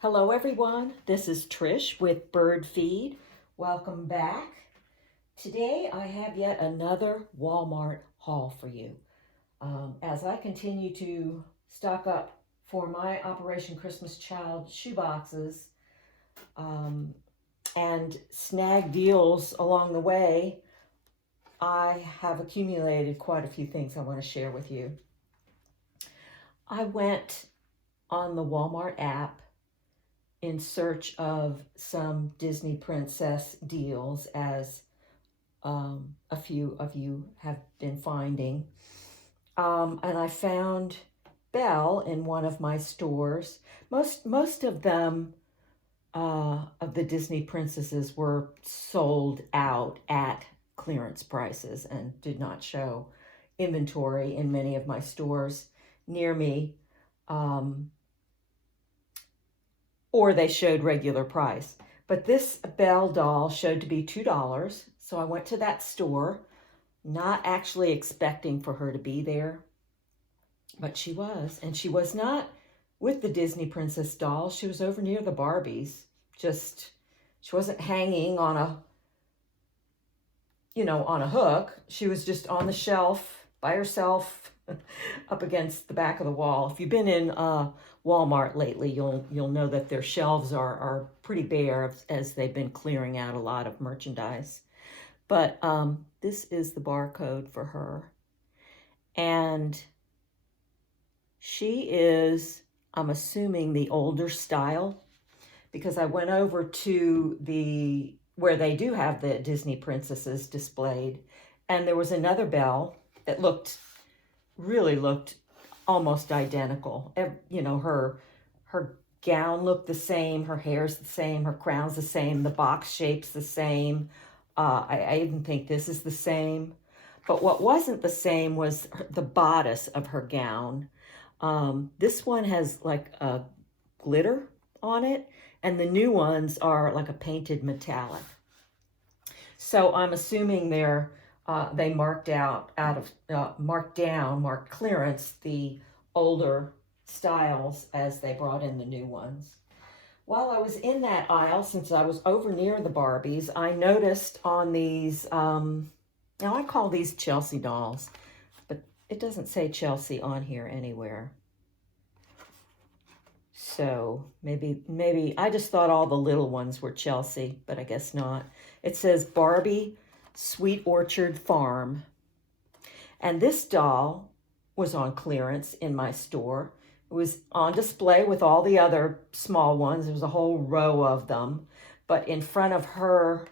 Hello everyone, this is Trish with ByrdFeed. Welcome back. Today I have yet another Walmart haul for you. As I continue to stock up for my Operation Christmas Child shoeboxes and snag deals along the way, I have accumulated quite a few things I want to share with you. I went on the Walmart app in search of some Disney princess deals, as a few of you have been finding. And I found Belle in one of my stores. Most of them, of the Disney princesses, were sold out at clearance prices and did not show inventory in many of my stores near me. Or they showed regular price. But this Belle doll showed to be $2, so I went to that store, not actually expecting for her to be there, but she was. And she was not with the Disney princess doll. She was over near the Barbies. She wasn't hanging on a hook. She was just on the shelf by herself up against the back of the wall. If you've been in Walmart lately, you'll know that their shelves are pretty bare as they've been clearing out a lot of merchandise. But this is the barcode for her. And she is, I'm assuming, the older style, because I went over to where they do have the Disney princesses displayed, and there was another Belle that really looked almost identical. Her gown looked the same, her hair's the same, her crown's the same, the box shape's the same. I even think this is the same. But what wasn't the same was the bodice of her gown. This one has like a glitter on it, and the new ones are like a painted metallic. So I'm assuming they marked clearance the older styles as they brought in the new ones. While I was in that aisle, since I was over near the Barbies, I noticed on these, now I call these Chelsea dolls, but it doesn't say Chelsea on here anywhere. So maybe I just thought all the little ones were Chelsea, but I guess not. It says Barbie Sweet Orchard Farm. And this doll was on clearance in my store. It was on display with all the other small ones. There was a whole row of them. But in front of her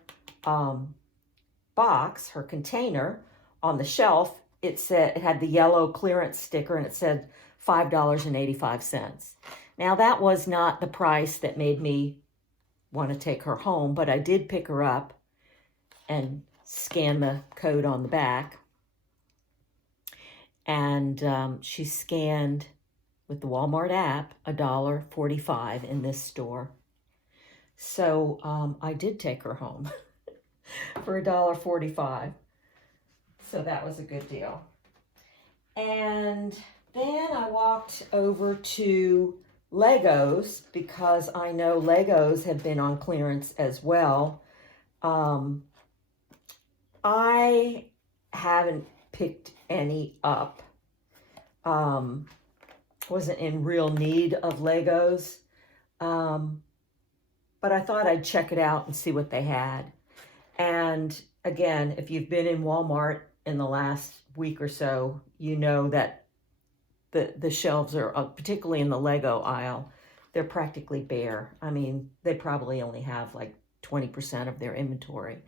box, her container, on the shelf, it had the yellow clearance sticker, and it said $5.85. Now, that was not the price that made me want to take her home, but I did pick her up and scan the code on the back. And she scanned with the Walmart app $1.45 in this store. So I did take her home for $1.45. So that was a good deal. And then I walked over to Legos, because I know Legos have been on clearance as well. I haven't picked any up. Wasn't in real need of Legos. But I thought I'd check it out and see what they had. And again, if you've been in Walmart in the last week or so, you know that the shelves are, particularly in the Lego aisle, they're practically bare. I mean, they probably only have like 20% of their inventory.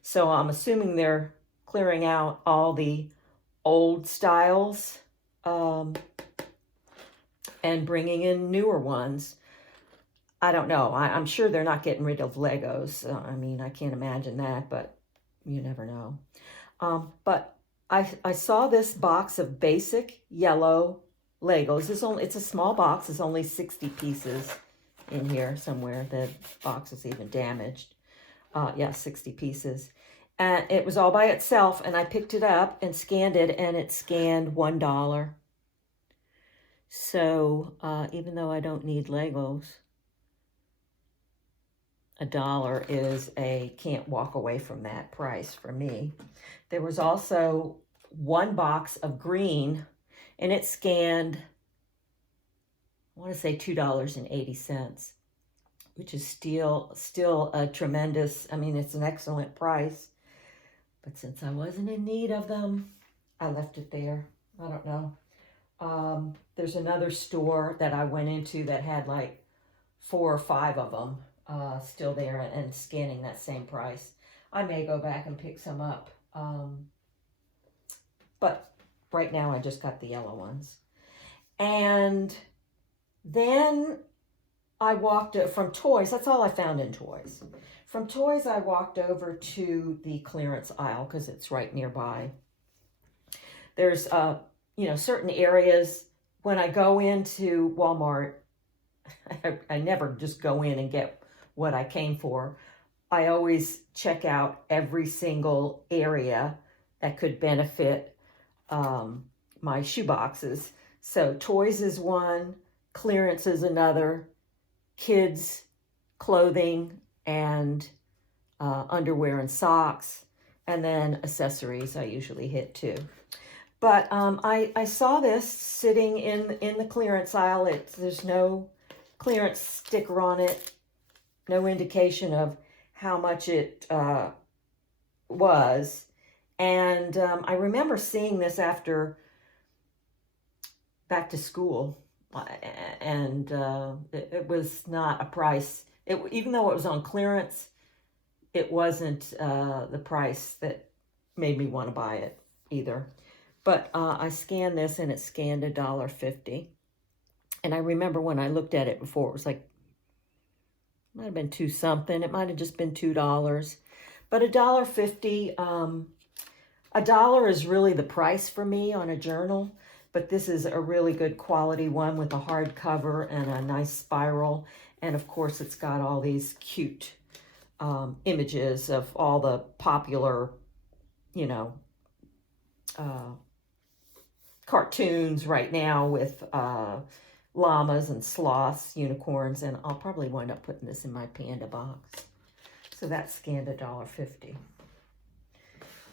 So I'm assuming they're clearing out all the old styles and bringing in newer ones. I don't know. I'm sure they're not getting rid of Legos. I mean, I can't imagine that, but you never know. But I saw this box of basic yellow Legos. It's a small box. There's only 60 pieces in here somewhere. The box is even damaged. 60 pieces. And it was all by itself, and I picked it up and scanned it, and it scanned $1. So even though I don't need Legos, $1 is a can't walk away from that price for me. There was also one box of green, and it scanned, I want to say $2.80, which is still a tremendous, I mean, it's an excellent price. But since I wasn't in need of them, I left it there. I don't know. There's another store that I went into that had like 4 or 5 of them still there and scanning that same price. I may go back and pick some up. But right now I just got the yellow ones. And then I walked from toys. That's all I found in toys. From toys, I walked over to the clearance aisle because it's right nearby. There's, certain areas. When I go into Walmart, I never just go in and get what I came for. I always check out every single area that could benefit my shoe boxes. So toys is one, clearance is another, kids clothing and underwear and socks, and then accessories I usually hit too. But I saw this sitting in the clearance aisle. There's no clearance sticker on it, no indication of how much it was. And I remember seeing this after back to school, and it was not a price. Even though it was on clearance, it wasn't the price that made me want to buy it either. But I scanned this, and it scanned $1.50. And I remember when I looked at it before, it was like, might have been 2 something. It might have just been $2. But $1.50, $1 is really the price for me on a journal. But this is a really good quality one with a hard cover and a nice spiral. And of course, it's got all these cute images of all the popular, cartoons right now with llamas and sloths, unicorns, and I'll probably wind up putting this in my panda box. So that scanned $1.50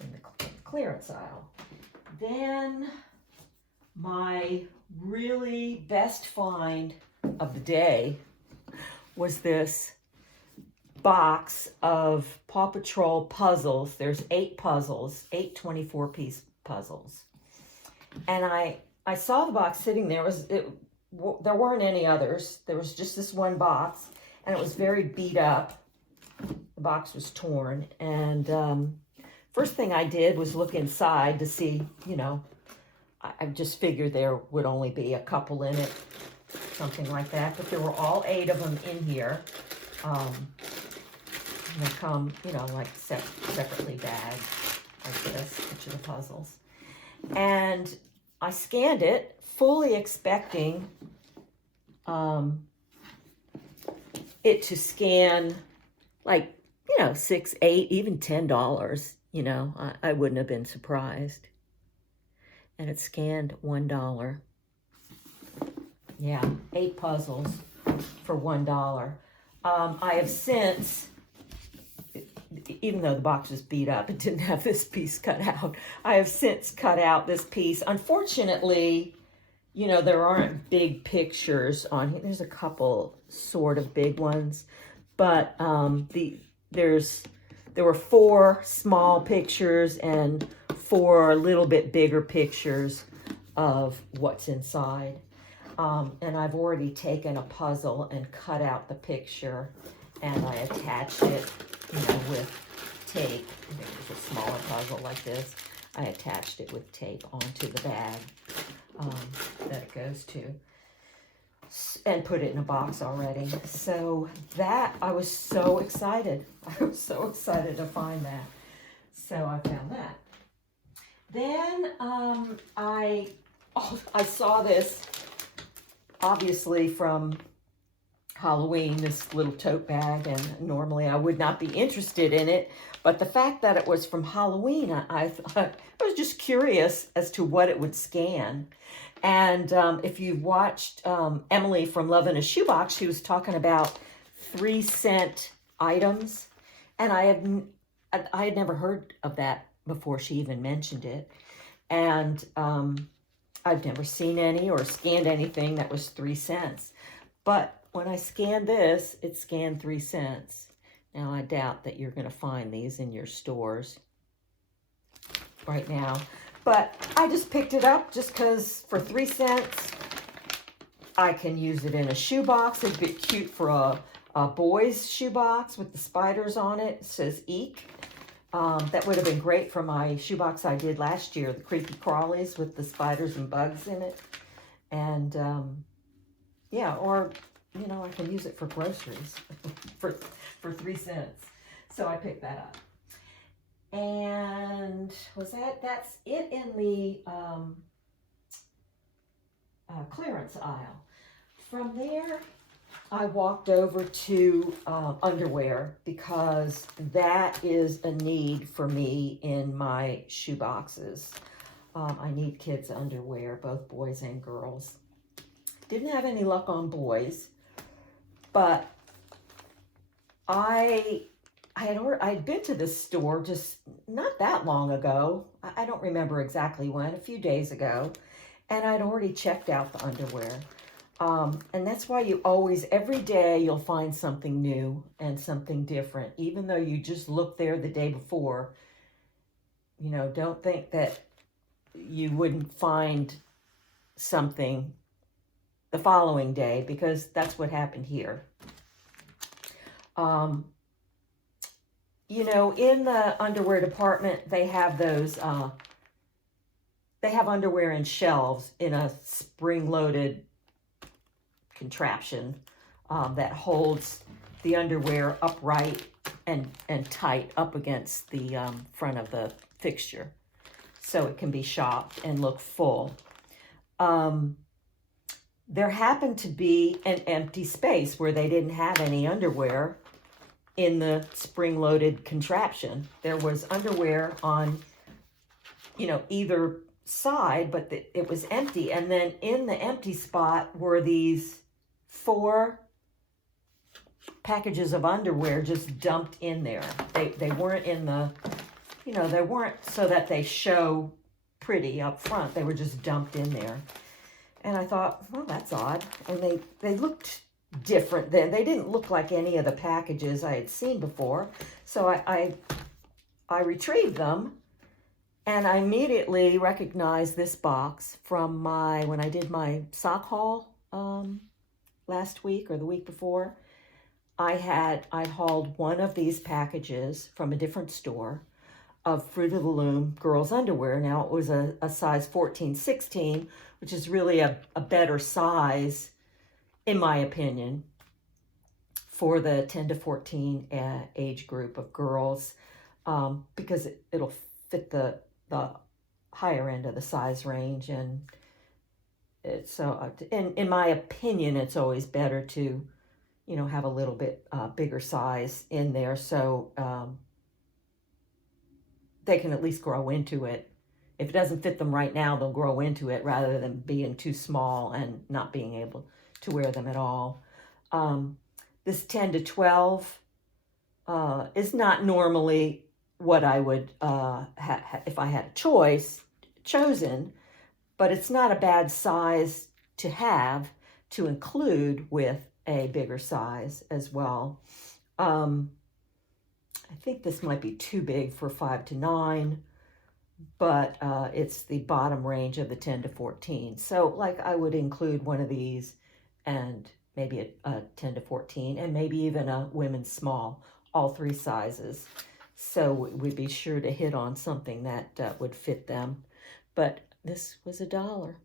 in the clearance aisle. Then my really best find of the day was this box of Paw Patrol puzzles. There's 8 puzzles, 8 24-piece puzzles. And I saw the box sitting there. There weren't any others. There was just this one box, and it was very beat up. The box was torn. And first thing I did was look inside to see, I just figured there would only be a couple in it, something like that. But there were all 8 of them in here. They come, like separately bagged like this, each of the puzzles. And I scanned it, fully expecting it to scan like, $6, $8, even $10. I wouldn't have been surprised. And it scanned $1. Yeah, 8 puzzles for $1. I have since, even though the box was beat up, it didn't have this piece cut out. I have since cut out this piece. Unfortunately, there aren't big pictures on here. There's a couple sort of big ones, but there were 4 small pictures and 4 a little bit bigger pictures of what's inside. And I've already taken a puzzle and cut out the picture, and I attached it, with tape. There's a smaller puzzle like this. I attached it with tape onto the bag that it goes to, and put it in a box already. So that, I was so excited. I was so excited to find that. So I found that. Then I saw this, obviously from Halloween, this little tote bag, and normally I would not be interested in it, but the fact that it was from Halloween, I was just curious as to what it would scan. And if you watched Emily from Love in a Shoebox, she was talking about 3-cent items. And I had never heard of that before she even mentioned it. And I've never seen any or scanned anything that was 3 cents. But when I scanned this, it scanned 3 cents. Now, I doubt that you're going to find these in your stores right now. But I just picked it up just because for 3 cents, I can use it in a shoebox. It'd be cute for a boy's shoebox with the spiders on it. It says Eek. That would have been great for my shoebox I did last year, the creepy crawlies with the spiders and bugs in it. And yeah, or, you know, I can use it for groceries for 3 cents. So I picked that up. And that's it in the clearance aisle. From there, I walked over to underwear because that is a need for me in my shoe boxes. I need kids' underwear, both boys and girls. Didn't have any luck on boys, but I'd been to this store just not that long ago. I don't remember exactly when, a few days ago, and I'd already checked out the underwear. And that's why you always, every day, you'll find something new and something different. Even though you just looked there the day before, you know, don't think that you wouldn't find something the following day, because that's what happened here. You know, in the underwear department, they have those, they have underwear in shelves in a spring-loaded contraption that holds the underwear upright and tight up against the front of the fixture, so it can be shopped and look full. There happened to be an empty space where they didn't have any underwear in the spring-loaded contraption. There was underwear on, you know, either side, but it was empty. And then in the empty spot were these 4 packages of underwear just dumped in there. They weren't in the, you know, they weren't so that they show pretty up front. They were just dumped in there. And I thought, well, that's odd. And they looked different then. They didn't look like any of the packages I had seen before. So I retrieved them, and I immediately recognized this box from when I did my sock haul last week or the week before. I hauled one of these packages from a different store of Fruit of the Loom girls underwear. Now, it was a size 14-16, which is really a better size, in my opinion, for the 10 to 14 age group of girls, because it'll fit the higher end of the size range. And it's in my opinion, it's always better to, you know, have a little bit bigger size in there, so they can at least grow into it. If it doesn't fit them right now, they'll grow into it rather than being too small and not being able to wear them at all. This 10 to 12 is not normally what I would, if I had a chosen, but it's not a bad size to have, to include with a bigger size as well. I think this might be too big for 5 to 9, but it's the bottom range of the 10 to 14. So like I would include one of these and maybe a 10 to 14, and maybe even a women's small, all 3 sizes. So we'd be sure to hit on something that would fit them. But this was $1.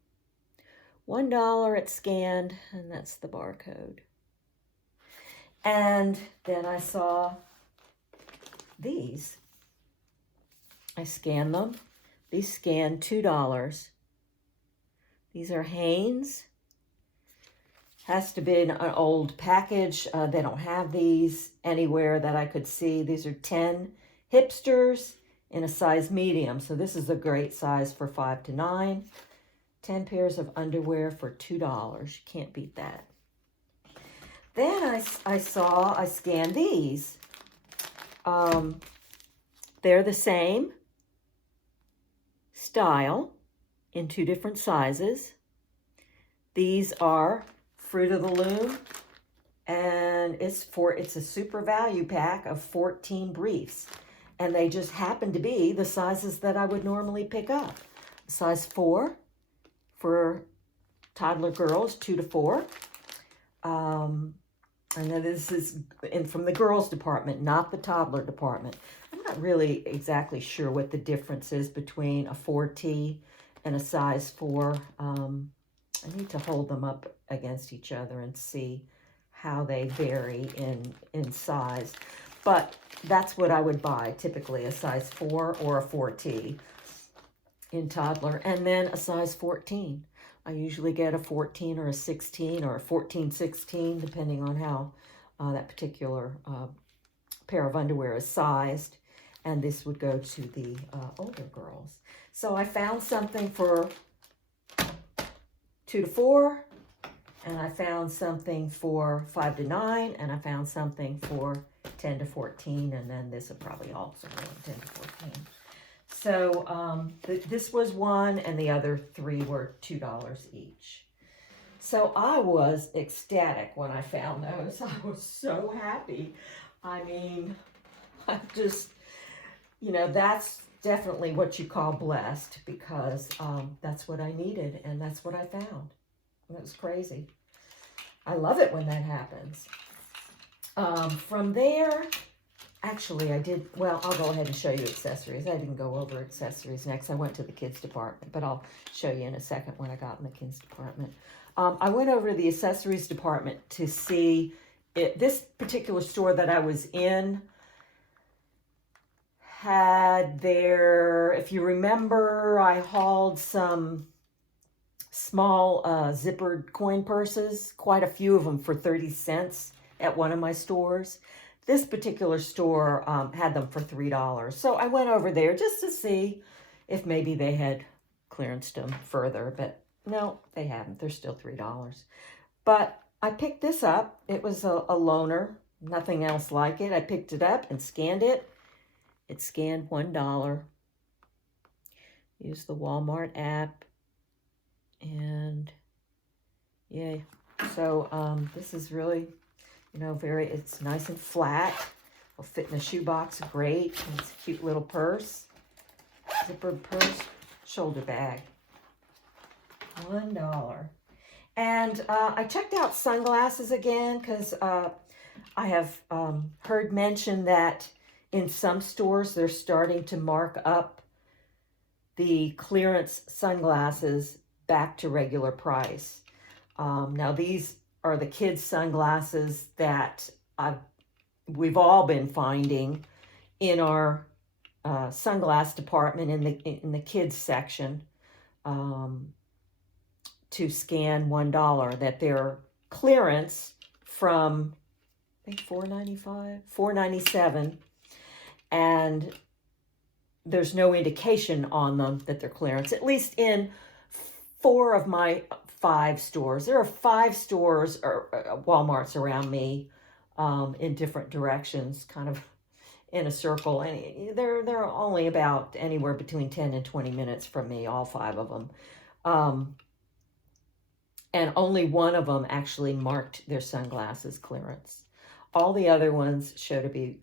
$1 it scanned, and that's the barcode. And then I saw these. I scanned them. These scanned $2. These are Hanes. Has to be an old package. They don't have these anywhere that I could see. These are 10 hipsters in a size medium. So this is a great size for 5 to 9. 10 pairs of underwear for $2. You can't beat that. Then I scanned these. They're the same style in 2 different sizes. These are Fruit of the Loom, and it's a super value pack of 14 briefs. And they just happen to be the sizes that I would normally pick up. Size 4 for toddler girls, 2 to 4. I know this is from the girls department, not the toddler department. I'm not really exactly sure what the difference is between a 4T and a size 4. I need to hold them up against each other and see how they vary in size. But that's what I would buy, typically a size 4 or a 4T in toddler, and then a size 14. I usually get a 14 or a 16 or a 14-16, depending on how that particular pair of underwear is sized. And this would go to the older girls. So I found something for 2 to 4, and I found something for 5 to 9, and I found something for 10 to 14, and then this would probably also go 10 to 14. So this was one, and the other 3 were $2 each. So I was ecstatic when I found those. I was so happy. I mean, I just, that's definitely what you call blessed, because that's what I needed, and that's what I found. It was crazy. I love it when that happens. From there, actually, I'll go ahead and show you accessories. I didn't go over accessories next. I went to the kids department, but I'll show you in a second what I got in the kids department. I went over to the accessories department to see this particular store that I was in had if you remember, I hauled some small zippered coin purses, quite a few of them for 30 cents at one of my stores. This particular store had them for $3. So I went over there just to see if maybe they had clearanced them further, but no, they haven't. They're still $3. But I picked this up. It was a loaner, nothing else like it. I picked it up and scanned it. It scanned $1. Used the Walmart app. And yeah, so this is really, it's nice and flat. Will fit in a shoebox, great. It's a cute little purse, zippered purse, shoulder bag. $1. And I checked out sunglasses again because I have heard mention that in some stores they're starting to mark up the clearance sunglasses back to regular price. Now these are the kids' sunglasses that we've all been finding in our sunglass department in the kids section to scan $1. That they're clearance from I think $4.95, $4.97, and there's no indication on them that they're clearance. At least in 4 of my 5 stores. There are 5 stores or Walmarts around me in different directions, kind of in a circle, and they're only about anywhere between 10 and 20 minutes from me, all 5 of them. And only one of them actually marked their sunglasses clearance. All the other ones show to be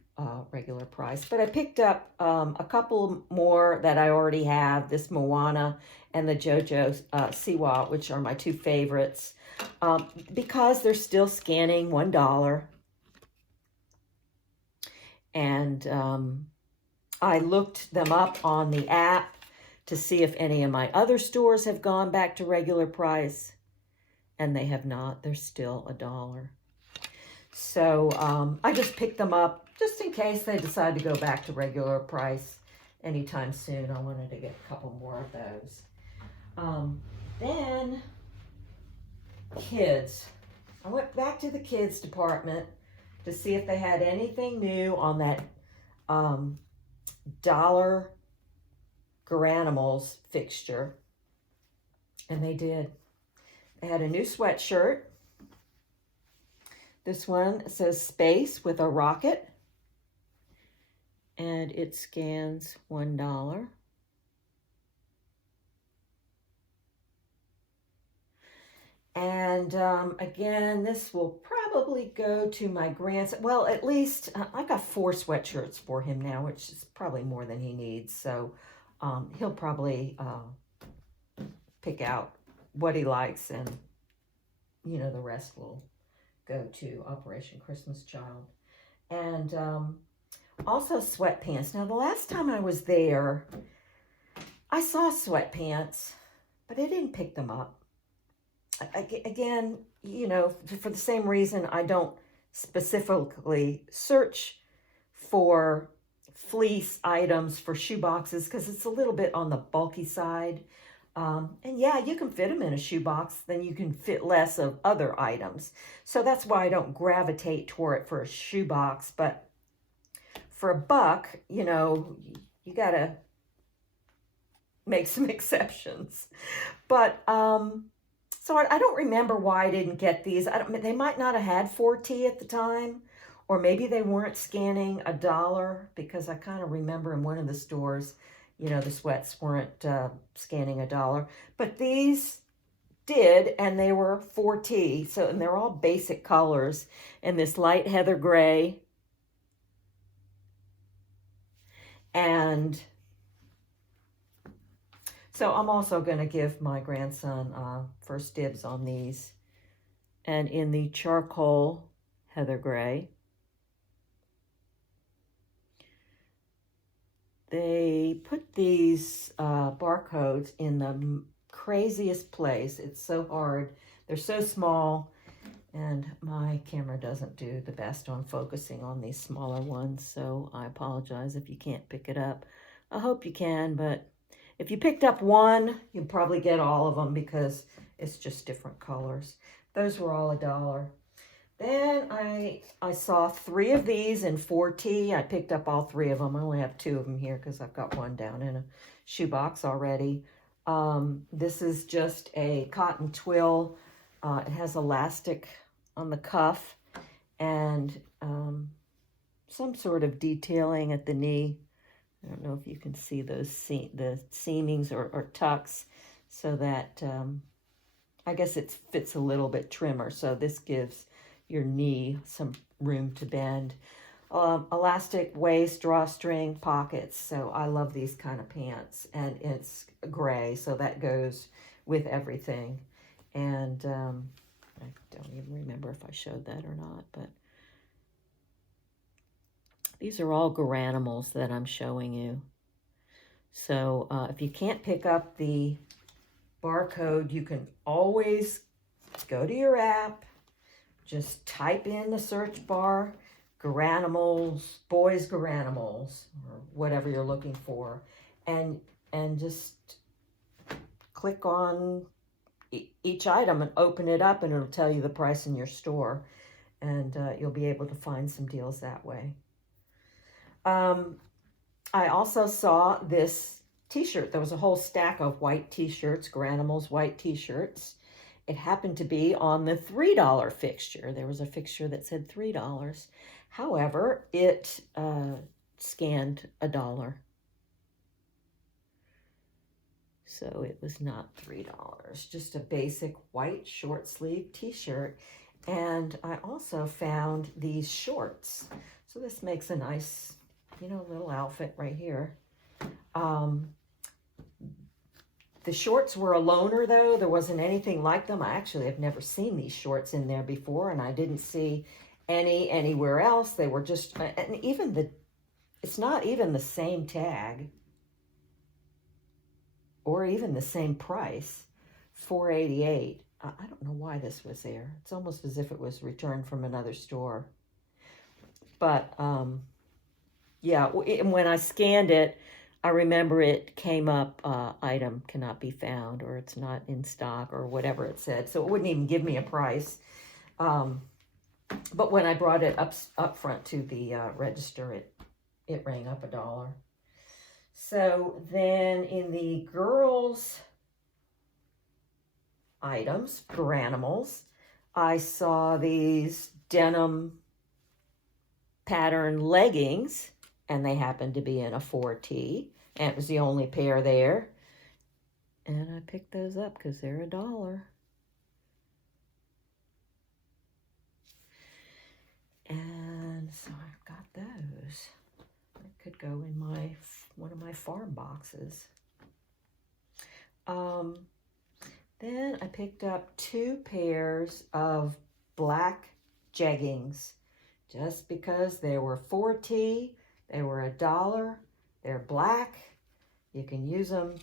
regular price. But I picked up a couple more that I already have, this Moana and the JoJo Siwa, which are my 2 favorites, because they're still scanning $1. And I looked them up on the app to see if any of my other stores have gone back to regular price, and they have not. They're still $1. So I just picked them up just in case they decide to go back to regular price anytime soon. I wanted to get a couple more of those. Then kids. I went back to the kids department to see if they had anything new on that dollar Garanimals fixture. And they did. They had a new sweatshirt. This one says space with a rocket, and it scans $1. And again, this will probably go to my grandson. Well, at least I got 4 sweatshirts for him now, which is probably more than he needs. So he'll probably pick out what he likes, and the rest will go to Operation Christmas Child. And also sweatpants. Now, the last time I was there, I saw sweatpants, but I didn't pick them up. Again, for the same reason I don't specifically search for fleece items for shoe boxes, because it's a little bit on the bulky side. And yeah, you can fit them in a shoebox, then you can fit less of other items. So that's why I don't gravitate toward it for a shoebox. But for $1, you got to make some exceptions. But so I don't remember why I didn't get these. They might not have had 4T at the time, or maybe they weren't scanning $1, because I kind of remember in one of the stores, the sweats weren't scanning $1. But these did, and they were 4T. So, and they're all basic colors. And this light heather gray. And so I'm also going to give my grandson first dibs on these. And in the charcoal heather gray, they put these barcodes in the craziest place. It's so hard. They're so small, and my camera doesn't do the best on focusing on these smaller ones, so I apologize if you can't pick it up. I hope you can, but if you picked up one, you'll probably get all of them, because it's just different colors. Those were all $1. Then I saw 3 of these in 4T. I picked up all 3 of them. I only have 2 of them here because I've got one down in a shoebox already. This is just a cotton twill. It has elastic on the cuff and some sort of detailing at the knee. I don't know if you can see those the seamings or tucks, so that I guess it fits a little bit trimmer. So this gives your knee some room to bend. Elastic waist, drawstring, pockets. So I love these kind of pants, and it's gray, so that goes with everything. And I don't even remember if I showed that or not, but these are all Garanimals that I'm showing you. So if you can't pick up the barcode, you can always go to your app, just type in the search bar, Garanimals, boys Garanimals, or whatever you're looking for, and just click on each item and open it up, and it'll tell you the price in your store, and you'll be able to find some deals that way. I also saw this t-shirt. There was a whole stack of white t-shirts, Garanimals white t-shirts. It happened to be on the $3 fixture. There was a fixture that said $3. However, it scanned $1. So it was not $3, just a basic white short sleeve t-shirt. And I also found these shorts. So this makes a nice, little outfit right here. The shorts were a loaner, though. There wasn't anything like them. I actually have never seen these shorts in there before, and I didn't see any anywhere else. They were just, and even it's not even the same tag or even the same price, $4.88. I don't know why this was there. It's almost as if it was returned from another store. But, yeah, and when I scanned it, I remember it came up, item cannot be found, or it's not in stock, or whatever it said. So it wouldn't even give me a price. But when I brought it up front to the register, it rang up $1. So then in the girls' items, Garanimals, I saw these denim pattern leggings, and they happened to be in a 4T, and it was the only pair there. And I picked those up because they're $1. And so I've got those. It could go in one of my farm boxes. Then I picked up 2 pairs of black jeggings just because they were 4T, they were $1, they're black. You can use them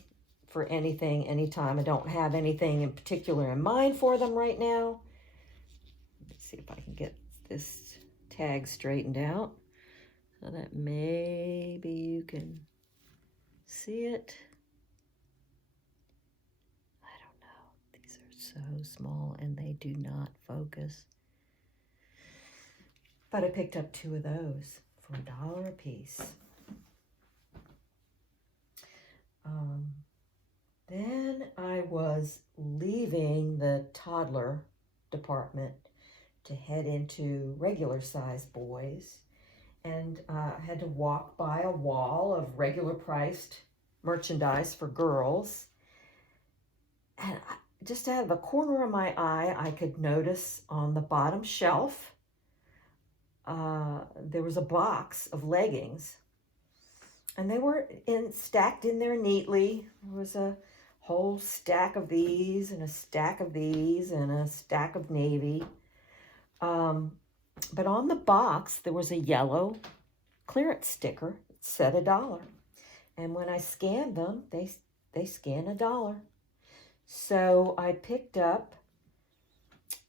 for anything, anytime. I don't have anything in particular in mind for them right now. Let's see if I can get this tag straightened out so that maybe you can see it. I don't know. These are so small and they do not focus. But I picked up 2 of those for $1 a piece. Then I was leaving the toddler department to head into regular size boys, and I had to walk by a wall of regular priced merchandise for girls. And just out of the corner of my eye, I could notice on the bottom shelf, there was a box of leggings, and they were stacked in there neatly. There was a whole stack of these and a stack of these and a stack of navy. But on the box, there was a yellow clearance sticker that said $1. And when I scanned them, they scan $1. So I picked up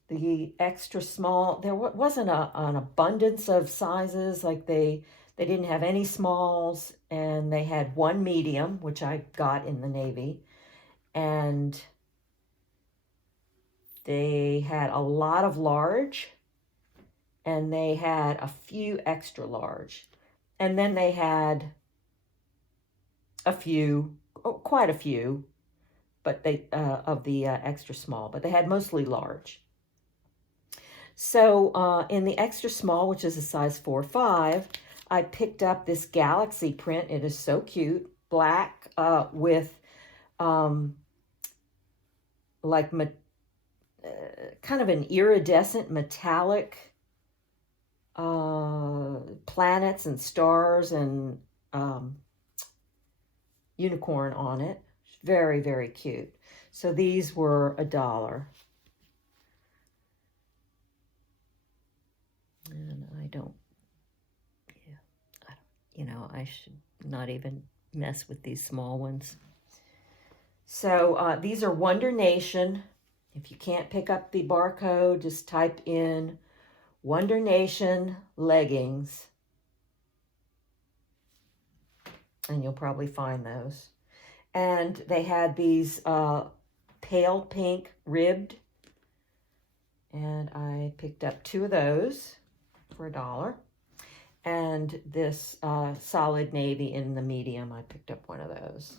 the extra small. There wasn't an abundance of sizes. Like they didn't have any smalls, and they had 1 medium, which I got in the navy. And they had a lot of large, and they had a few extra large. And then they had quite a few, but of the extra small, but they had mostly large. So in the extra small, which is a size 4-5, I picked up this galaxy print. It is so cute, black with like kind of an iridescent metallic planets and stars and unicorn on it. Very, very cute. So these were $1. And I should not even mess with these small ones. So these are Wonder Nation. If you can't pick up the barcode, just type in Wonder Nation leggings, and you'll probably find those. And they had these pale pink ribbed, and I picked up 2 of those for $1. And this solid navy in the medium, I picked up 1 of those.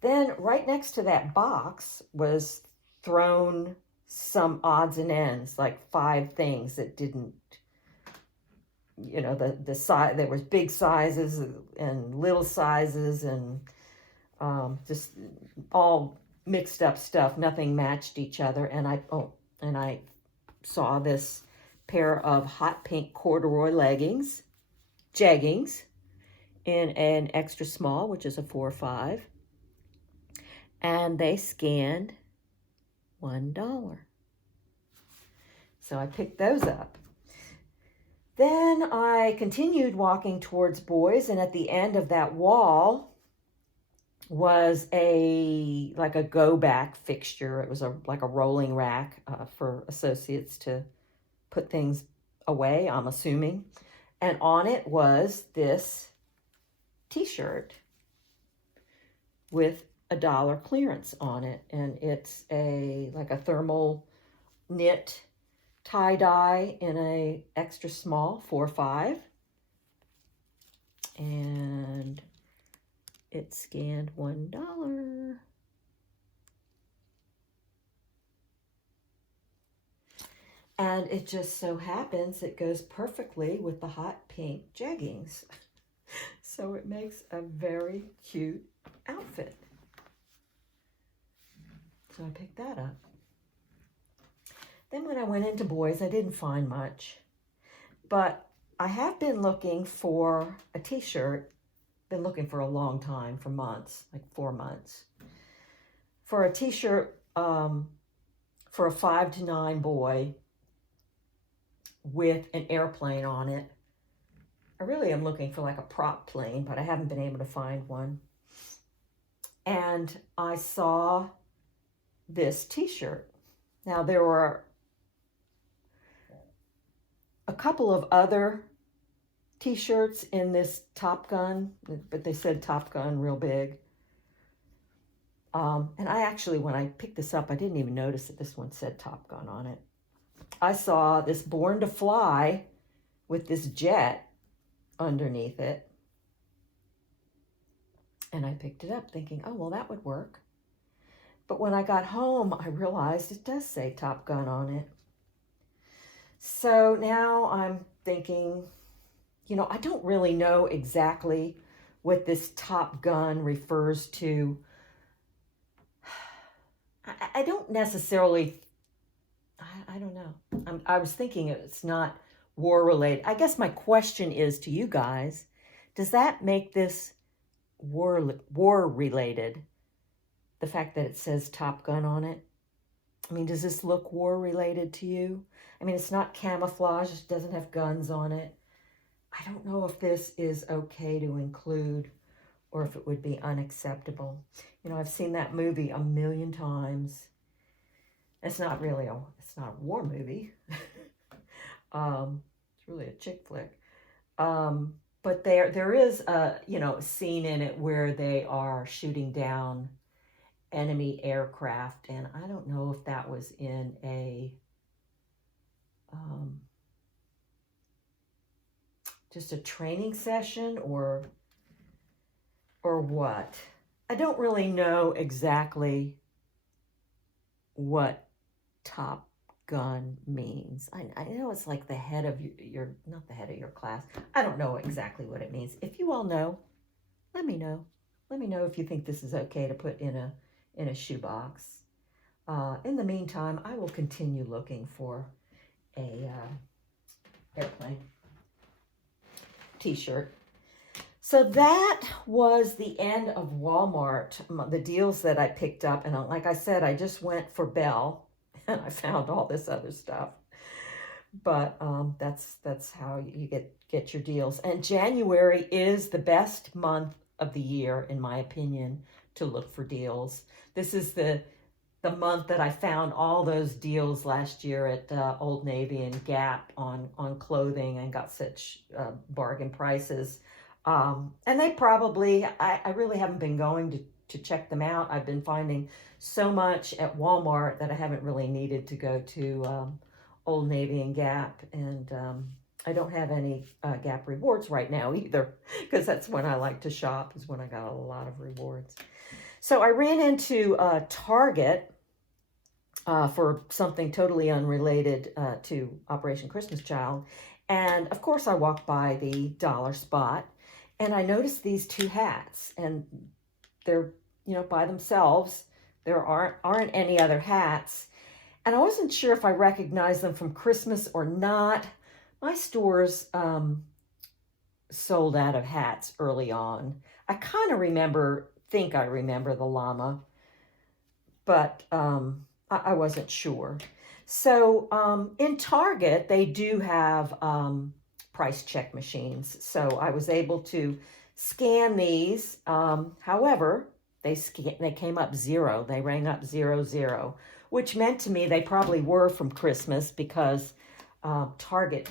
Then right next to that box was thrown some odds and ends, like 5 things that didn't, the size. There was big sizes and little sizes and just all mixed up stuff. Nothing matched each other. And I saw this pair of hot pink corduroy leggings, jeggings, in an extra small, which is a 4-5. And they scanned $1. So I picked those up. Then I continued walking towards boys, and at the end of that wall was like a go-back fixture. It was like a rolling rack for associates to put things away, I'm assuming. And on it was this t-shirt with $1 clearance on it. And it's like a thermal knit tie-dye in a extra small 4-5. And it scanned $1. And it just so happens it goes perfectly with the hot pink jeggings. So it makes a very cute outfit. So I picked that up. Then when I went into boys, I didn't find much. But I have been looking for a t-shirt. Been looking for a long time, for months, like 4 months. For a t-shirt for a 5 to 9 boy with an airplane on it. I really am looking for like a prop plane, but I haven't been able to find one. And I saw this t-shirt. Now there were a couple of other t-shirts in this Top Gun, but they said Top Gun real big. And I actually, when I picked this up, I didn't even notice that this one said Top Gun on it. I saw this Born to Fly with this jet underneath it. And I picked it up thinking, oh, well, that would work. But when I got home, I realized it does say Top Gun on it. So now I'm thinking, you know, I don't really know exactly what this Top Gun refers to. I don't necessarily, I don't know. I was thinking it's not war related. I guess my question is to you guys, does that make this war related? The fact that it says Top Gun on it? I mean, does this look war related to you? I mean, it's not camouflage, it doesn't have guns on it. I don't know if this is okay to include or if it would be unacceptable. You know, I've seen that movie a million times. It's not really it's not a war movie. It's really a chick flick. But there is a, you know, scene in it where they are shooting down enemy aircraft, and I don't know if that was in a just a training session or what. I don't really know exactly what Top Gun means. I know it's like the head of your not the head of your class. I don't know exactly what it means. If you all know, let me know. Let me know if you think this is okay to put in a shoebox. In the meantime, I will continue looking for a airplane t-shirt. So that was the end of Walmart, the deals that I picked up. And like I said, I just went for Bell and I found all this other stuff. But that's how you get your deals. And January is the best month of the year, in my opinion, to look for deals. This is the month that I found all those deals last year at Old Navy and Gap on clothing and got such bargain prices. And they probably, I really haven't been going to check them out. I've been finding so much at Walmart that I haven't really needed to go to Old Navy and Gap. And I don't have any Gap rewards right now either, because that's when I like to shop, is when I got a lot of rewards. So I ran into Target for something totally unrelated to Operation Christmas Child. And of course I walked by the dollar spot and I noticed these 2 hats, and they're, you know, by themselves. There aren't any other hats. And I wasn't sure if I recognized them from Christmas or not. My stores sold out of hats early on. I kind of think I remember the llama, but I wasn't sure. So in Target, they do have price check machines. So I was able to scan these. However, they came up 0. They rang up 00, which meant to me they probably were from Christmas, because Target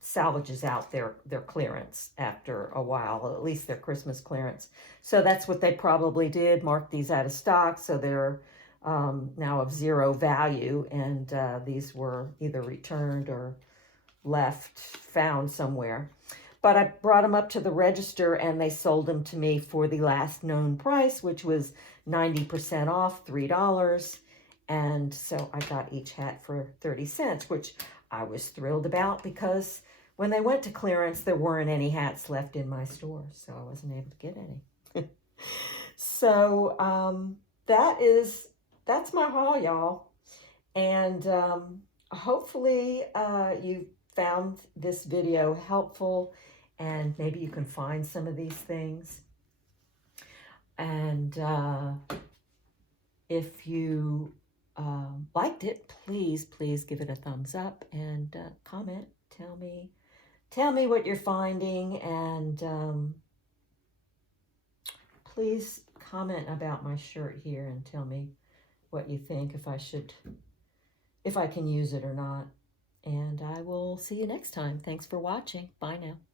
salvages out their clearance after a while, at least their Christmas clearance. So that's what they probably did, mark these out of stock, so they're now of 0 value, and these were either returned or found somewhere. But I brought them up to the register and they sold them to me for the last known price, which was 90% off, $3. And so I got each hat for 30 cents, which I was thrilled about because when they went to clearance, there weren't any hats left in my store, so I wasn't able to get any. So that's my haul, y'all. And hopefully you found this video helpful, and maybe you can find some of these things. And if you liked it, please give it a thumbs up and comment. Tell me what you're finding, and please comment about my shirt here and tell me what you think, if I can use it or not. And I will see you next time. Thanks for watching. Bye now.